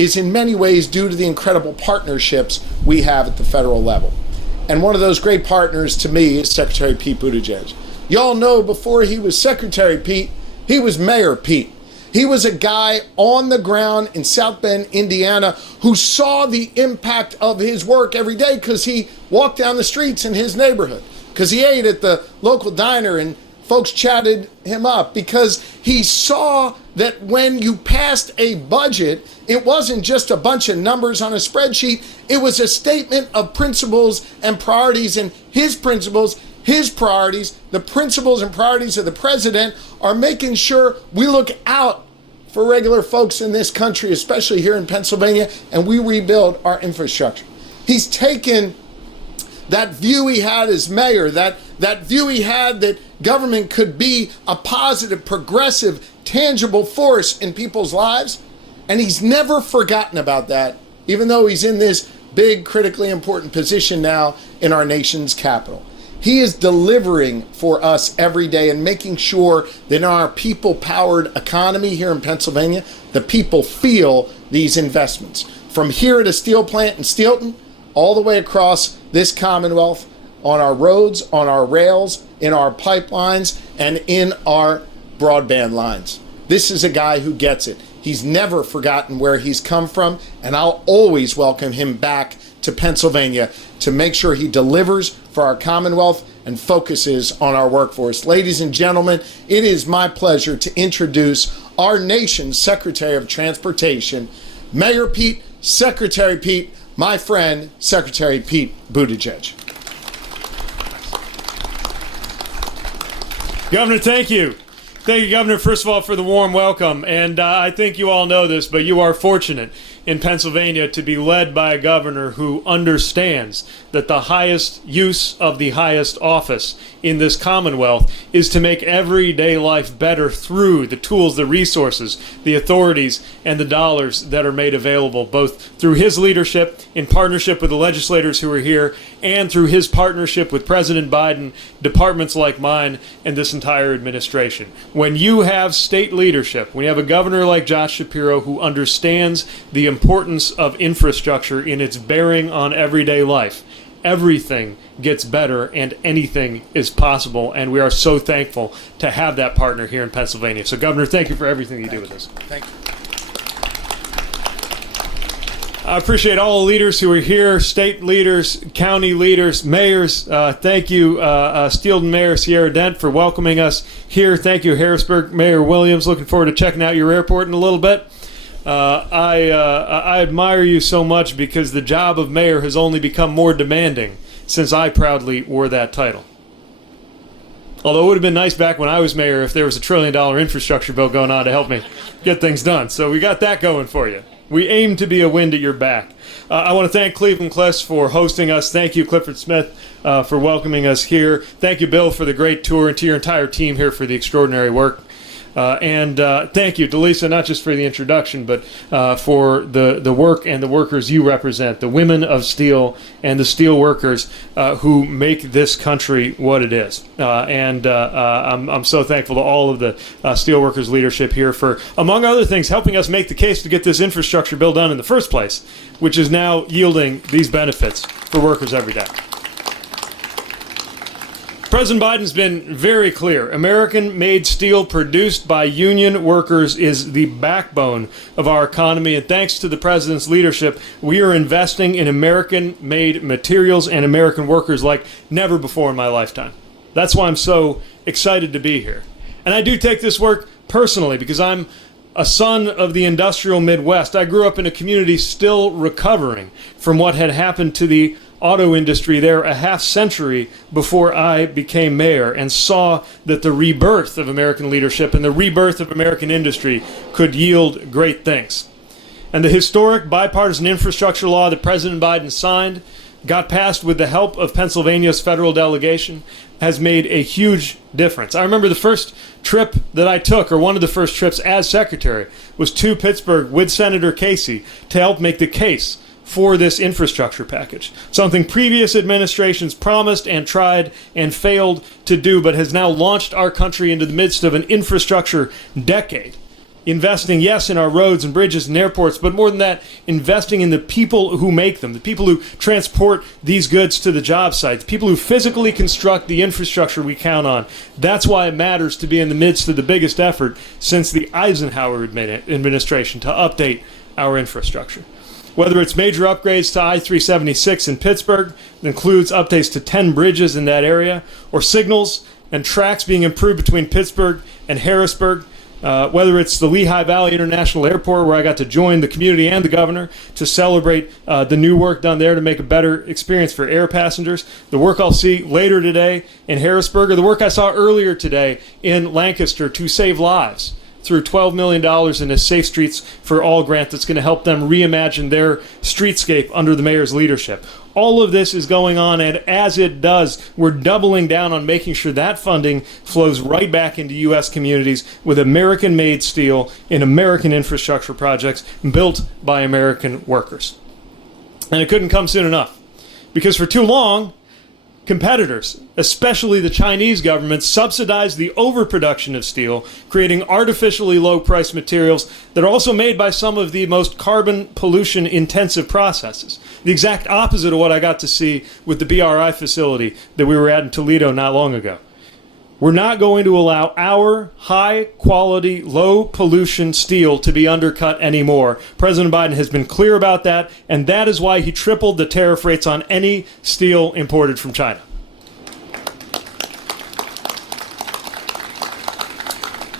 is in many ways due to the incredible partnerships we have at the federal level. And one of those great partners to me is Secretary Pete Buttigieg. Y'all know before he was Secretary Pete, he was Mayor Pete. He was a guy on the ground in South Bend, Indiana, who saw the impact of his work every day because he walked down the streets in his neighborhood, because he ate at the local diner and folks chatted him up, because he saw that when you passed a budget, it wasn't just a bunch of numbers on a spreadsheet. It was a statement of principles and priorities, and his principles, his priorities, the principles and priorities of the president are making sure we look out for regular folks in this country, especially here in Pennsylvania, and we rebuild our infrastructure. He's taken that view he had as mayor, that view he had that government could be a positive, progressive, tangible force in people's lives, and he's never forgotten about that, even though he's in this big, critically important position now in our nation's capital. He is delivering for us every day and making sure that in our people-powered economy here in Pennsylvania, the people feel these investments. From here at a steel plant in Steelton, all the way across this Commonwealth, on our roads, on our rails, in our pipelines, and in our broadband lines. This is a guy who gets it. He's never forgotten where he's come from, and I'll always welcome him back to Pennsylvania to make sure he delivers for our Commonwealth and focuses on our workforce. Ladies and gentlemen, it is my pleasure to introduce our nation's Secretary of Transportation, Mayor Pete, Secretary Pete, my friend, Secretary Pete Buttigieg. Governor, thank you. Thank you, Governor, first of all, for the warm welcome. And I think you all know this, but you are fortunate in Pennsylvania to be led by a governor who understands that the highest use of the highest office in this Commonwealth is to make everyday life better through the tools, the resources, the authorities, and the dollars that are made available, both through his leadership in partnership with the legislators who are here and through his partnership with President Biden, departments like mine, and this entire administration. When you have state leadership, when you have a governor like Josh Shapiro who understands the importance of infrastructure in its bearing on everyday life, everything gets better and anything is possible, and we are so thankful to have that partner here in Pennsylvania. So, Governor, thank you for everything you do with us. Thank you. I appreciate all the leaders who are here, state leaders, county leaders, mayors. Thank you, Steelton Mayor Sierra Dent, for welcoming us here. Thank you, Harrisburg Mayor Williams. Looking forward to checking out your airport in a little bit. I admire you so much because the job of mayor has only become more demanding since I proudly wore that title. Although it would have been nice back when I was mayor if there was $1 trillion infrastructure bill going on to help me get things done. So we got that going for you. We aim to be a wind at your back. I want to thank Cleveland Cliffs for hosting us. Thank you, Clifford Smith, for welcoming us here. Thank you, Bill, for the great tour, and to your entire team here for the extraordinary work. And thank you, Delisa, not just for the introduction, but for the work and the workers you represent, the women of steel and the steel workers who make this country what it is. I'm so thankful to all of the steel workers leadership here for, among other things, helping us make the case to get this infrastructure bill done in the first place, which is now yielding these benefits for workers every day. President Biden's been very clear. American-made steel produced by union workers is the backbone of our economy, and thanks to the president's leadership, we are investing in American-made materials and American workers like never before in my lifetime. That's why I'm so excited to be here. And I do take this work personally because I'm a son of the industrial Midwest. I grew up in a community still recovering from what had happened to the auto industry there a half century before I became mayor, and saw that the rebirth of American leadership and the rebirth of American industry could yield great things. And the historic bipartisan infrastructure law that President Biden signed, got passed with the help of Pennsylvania's federal delegation, has made a huge difference. I remember the first trip that I took, or one of the first trips as secretary, was to Pittsburgh with Senator Casey to help make the case for this infrastructure package, something previous administrations promised and tried and failed to do, but has now launched our country into the midst of an infrastructure decade. investing, yes, in our roads and bridges and airports, but more than that, investing in the people who make them, the people who transport these goods to the job sites, people who physically construct the infrastructure we count on. That's why it matters to be in the midst of the biggest effort since the Eisenhower administration to update our infrastructure. Whether it's major upgrades to I-376 in Pittsburgh, that includes updates to 10 bridges in that area, or signals and tracks being improved between Pittsburgh and Harrisburg, whether it's the Lehigh Valley International Airport, where I got to join the community and the governor to celebrate the new work done there to make a better experience for air passengers, the work I'll see later today in Harrisburg, or the work I saw earlier today in Lancaster to save lives through $12 million in a Safe Streets for All grant that's going to help them reimagine their streetscape under the mayor's leadership. All of this is going on, and as it does, we're doubling down on making sure that funding flows right back into U.S. communities with American-made steel in American infrastructure projects built by American workers. And it couldn't come soon enough, because for too long, competitors, especially the Chinese government, subsidize the overproduction of steel, creating artificially low-priced materials that are also made by some of the most carbon pollution-intensive processes. The exact opposite of what I got to see with the BRI facility that we were at in Toledo not long ago. We're not going to allow our high-quality, low-pollution steel to be undercut anymore. President Biden has been clear about that, and that is why he tripled the tariff rates on any steel imported from China.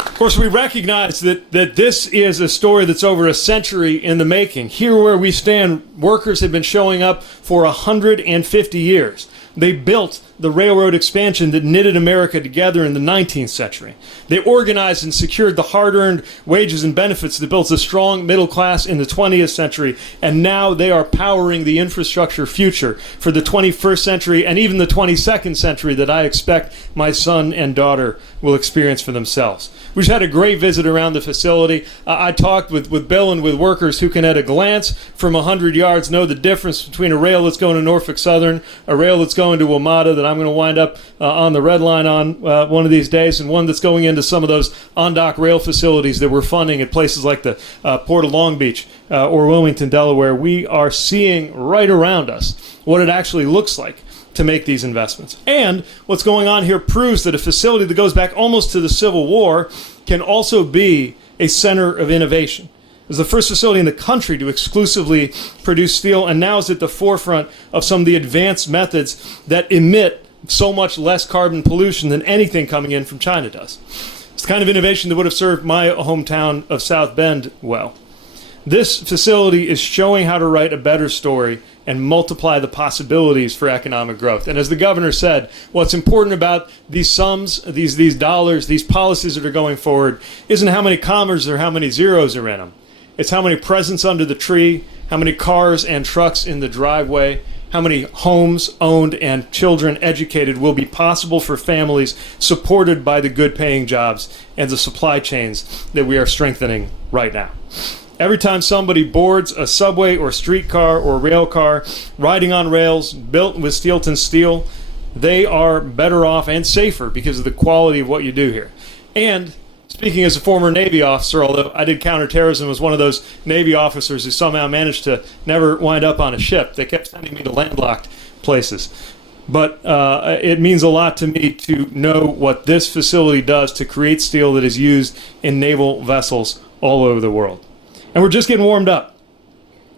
Of course, we recognize that this is a story that's over a century in the making. Here where we stand, workers have been showing up for 150 years. They built the railroad expansion that knitted America together in the 19th century. They organized and secured the hard-earned wages and benefits that built a strong middle class in the 20th century, and now they are powering the infrastructure future for the 21st century and even the 22nd century that I expect my son and daughter will experience for themselves. We just had a great visit around the facility. I talked with Bill and with workers who can at a glance from 100 yards know the difference between a rail that's going to Norfolk Southern, a rail that's going to WMATA that I'm going to wind up on the red line on one of these days, and one that's going into some of those on-dock rail facilities that we're funding at places like the Port of Long Beach or Wilmington, Delaware. We are seeing right around us what it actually looks like to make these investments. And what's going on here proves that a facility that goes back almost to the Civil War can also be a center of innovation. It was the first facility in the country to exclusively produce steel, and now is at the forefront of some of the advanced methods that emit so much less carbon pollution than anything coming in from China does. It's the kind of innovation that would have served my hometown of South Bend well. This facility is showing how to write a better story and multiply the possibilities for economic growth. And as the governor said, what's important about these sums, these dollars, these policies that are going forward isn't how many commas or how many zeros are in them. It's how many presents under the tree, how many cars and trucks in the driveway, how many homes owned and children educated will be possible for families supported by the good-paying jobs and the supply chains that we are strengthening right now. Every time somebody boards a subway or streetcar or rail car riding on rails built with Steelton steel, they are better off and safer because of the quality of what you do here. And speaking as a former Navy officer, although I did counterterrorism as one of those Navy officers who somehow managed to never wind up on a ship, they kept sending me to landlocked places. But it means a lot to me to know what this facility does to create steel that is used in naval vessels all over the world. And we're just getting warmed up.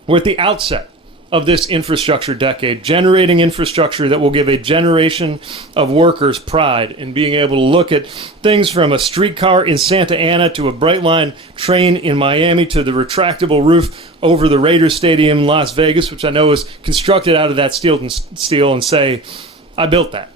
We're at the outset of this infrastructure decade, generating infrastructure that will give a generation of workers pride in being able to look at things from a streetcar in Santa Ana to a Brightline train in Miami to the retractable roof over the Raiders Stadium in Las Vegas, which I know is constructed out of that steel, and say, I built that.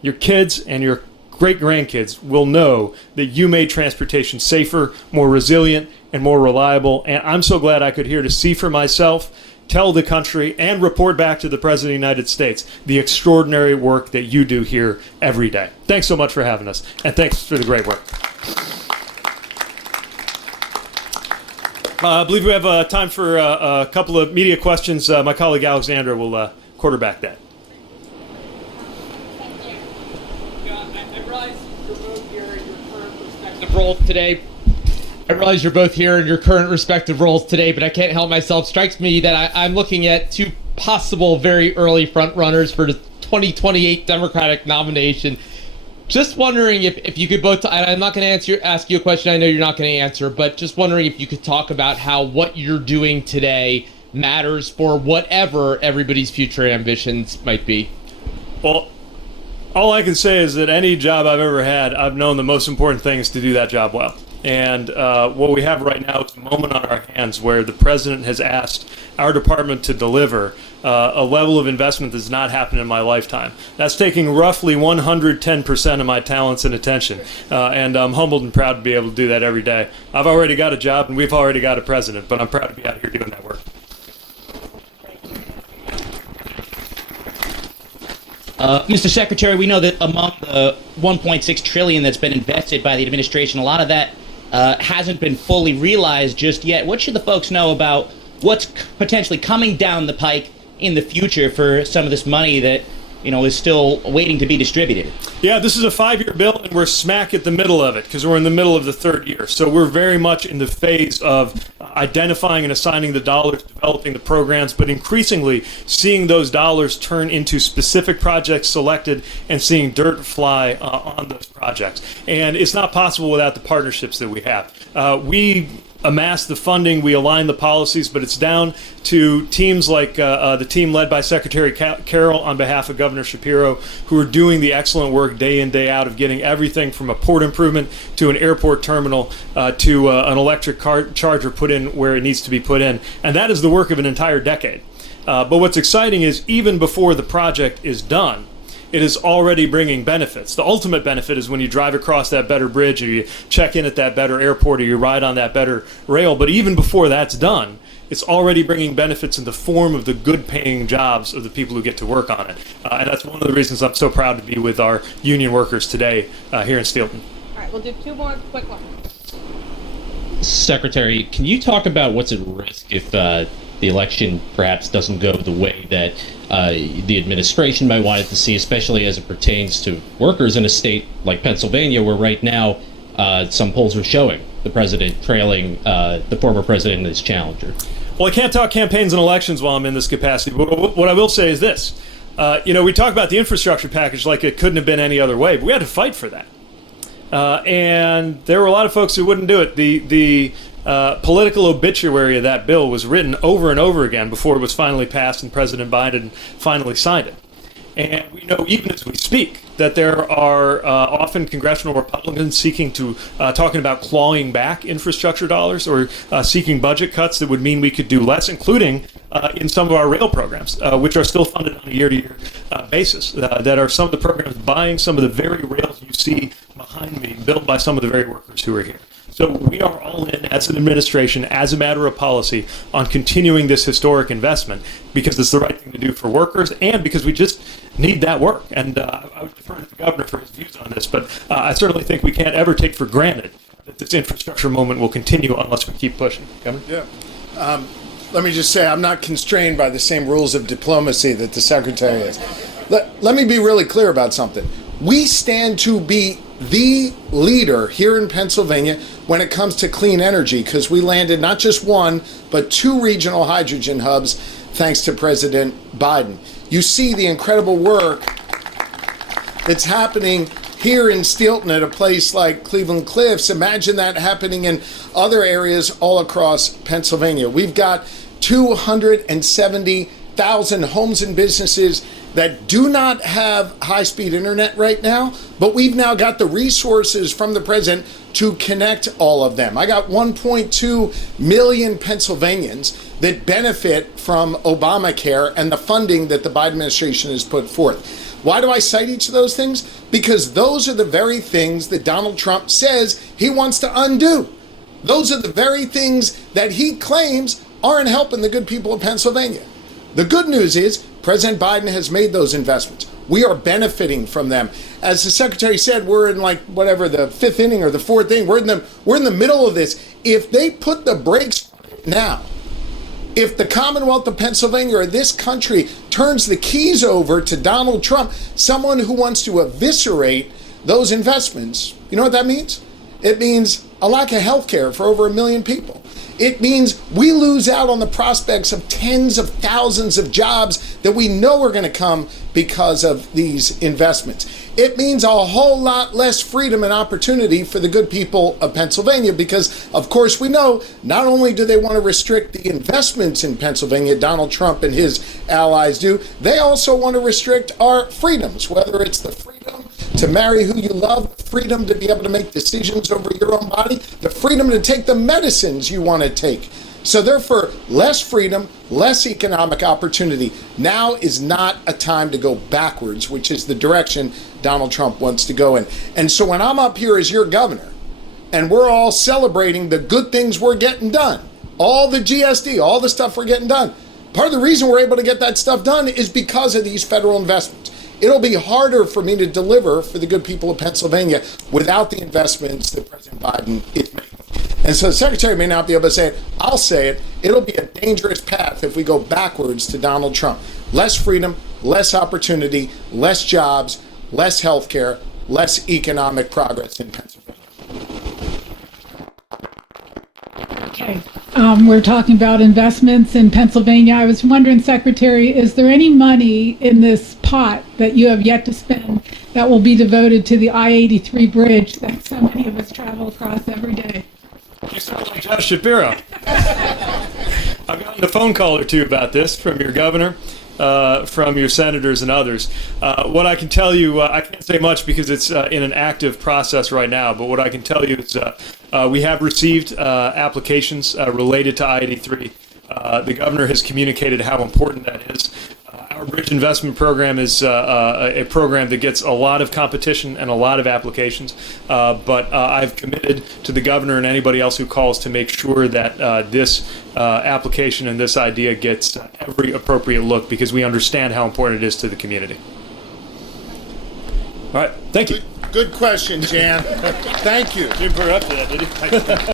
Your kids and your great-grandkids will know that you made transportation safer, more resilient, and more reliable. And I'm so glad I could hear to see for myself, tell the country, and report back to the President of the United States the extraordinary work that you do here every day. Thanks so much for having us, and thanks for the great work. I believe we have time for a couple of media questions. My colleague Alexandra will quarterback that. I realize you're both here in your current respective roles today. I realize you're both here in your current respective roles today, but I can't help myself. Strikes me that I'm looking at two possible very early front runners for the 2028 Democratic nomination. Just wondering if you could both, and I'm not going to ask you a question I know you're not going to answer, but just wondering if you could talk about how what you're doing today matters for whatever everybody's future ambitions might be. Well, all I can say is that any job I've ever had, I've known the most important thing is to do that job well. And what we have right now is a moment on our hands where the president has asked our department to deliver a level of investment that's not happened in my lifetime. That's taking roughly 110% of my talents and attention. And I'm humbled and proud to be able to do that every day. I've already got a job and we've already got a president, but I'm proud to be out here doing that work. Mr. Secretary, we know that among the $1.6 trillion that's been invested by the administration, a lot of that hasn't been fully realized just yet. What should the folks know about what's potentially coming down the pike in the future for some of this money that, you know, is still waiting to be distributed? Yeah, this is a 5-year bill, and we're smack at the middle of it because we're in the middle of the third year. So we're very much in the phase of identifying and assigning the dollars, developing the programs, but increasingly seeing those dollars turn into specific projects selected and seeing dirt fly on those projects. And it's not possible without the partnerships that we have. We amass the funding, we align the policies, but it's down to teams like the team led by Secretary Carroll on behalf of Governor Shapiro, who are doing the excellent work day in, day out of getting everything from a port improvement to an airport terminal to an electric car charger put in where it needs to be put in. And that is the work of an entire decade. But what's exciting is even before the project is done, it is already bringing benefits. The ultimate benefit is when you drive across that better bridge or you check in at that better airport or you ride on that better rail. But even before that's done, it's already bringing benefits in the form of the good paying jobs of the people who get to work on it. And that's one of the reasons I'm so proud to be with our union workers today here in Steelton. All right, we'll do two more quick ones. Secretary, can you talk about what's at risk if the election perhaps doesn't go the way that the administration might want it to see, especially as it pertains to workers in a state like Pennsylvania, where right now some polls are showing the president trailing the former president and his challenger? Well, I can't talk campaigns and elections while I'm in this capacity. But what I will say is this. We talk about the infrastructure package like it couldn't have been any other way, but we had to fight for that. And there were a lot of folks who wouldn't do it. The political obituary of that bill was written over and over again before it was finally passed and President Biden finally signed it. And we know even as we speak that there are often congressional Republicans seeking to, talking about clawing back infrastructure dollars or seeking budget cuts that would mean we could do less, including in some of our rail programs, which are still funded on a year-to-year basis, that are some of the programs buying some of the very rails you see behind me, built by some of the very workers who are here. So we are all in as an administration, as a matter of policy, on continuing this historic investment because it's the right thing to do for workers and because we just need that work. And I would defer to the governor for his views on this, but I certainly think we can't ever take for granted that this infrastructure moment will continue unless we keep pushing. Governor? Yeah. Let me just say, I'm not constrained by the same rules of diplomacy that the secretary is. Let me be really clear about something. We stand to be the leader here in Pennsylvania when it comes to clean energy, because we landed not just one, but 2 regional hydrogen hubs thanks to President Biden. You see the incredible work that's happening here in Steelton at a place like Cleveland Cliffs. Imagine that happening in other areas all across Pennsylvania. We've got 270,000 homes and businesses that do not have high-speed internet right now, but we've now got the resources from the president to connect all of them. I got 1.2 million Pennsylvanians that benefit from Obamacare and the funding that the Biden administration has put forth. Why do I cite each of those things? Because those are the very things that Donald Trump says he wants to undo. Those are the very things that he claims aren't helping the good people of Pennsylvania. The good news is President Biden has made those investments. We are benefiting from them. As the secretary said, we're in the 5th inning or the 4th inning. We're in the middle of this. If they put the brakes now, if the Commonwealth of Pennsylvania or this country turns the keys over to Donald Trump, someone who wants to eviscerate those investments, you know what that means? It means a lack of health care for over 1 million people. It means we lose out on the prospects of tens of thousands of jobs that we know are going to come because of these investments. It means a whole lot less freedom and opportunity for the good people of Pennsylvania because, of course, we know not only do they want to restrict the investments in Pennsylvania, Donald Trump and his allies do, they also want to restrict our freedoms, whether it's the freedom to marry who you love, the freedom to be able to make decisions over your own body, the freedom to take the medicines you want to take. So therefore, less freedom, less economic opportunity. Now is not a time to go backwards, which is the direction Donald Trump wants to go in. And so when I'm up here as your governor, and we're all celebrating the good things we're getting done, all the GSD, all the stuff we're getting done, part of the reason we're able to get that stuff done is because of these federal investments. It'll be harder for me to deliver for the good people of Pennsylvania without the investments that President Biden is making. And so the Secretary may not be able to say it. I'll say it. It'll be a dangerous path if we go backwards to Donald Trump. Less freedom, less opportunity, less jobs, less health care, less economic progress in Pennsylvania. Okay. We're talking about investments in Pennsylvania. I was wondering, Secretary, is there any money in this pot that you have yet to spend that will be devoted to the I-83 bridge that so many of us travel across every day? You sound like Josh Shapiro. I've gotten a phone call or two about this from your governor, from your senators and others. What I can tell you, I can't say much because it's in an active process right now, but what I can tell you is we have received applications related to I-83. The governor has communicated how important that is. Our bridge investment program is a program that gets a lot of competition and a lot of applications, but I've committed to the governor and anybody else who calls to make sure that this application and this idea gets every appropriate look because we understand how important it is to the community. All right, thank you. Good question, Jan. Thank you. You didn't put her up to that, did you?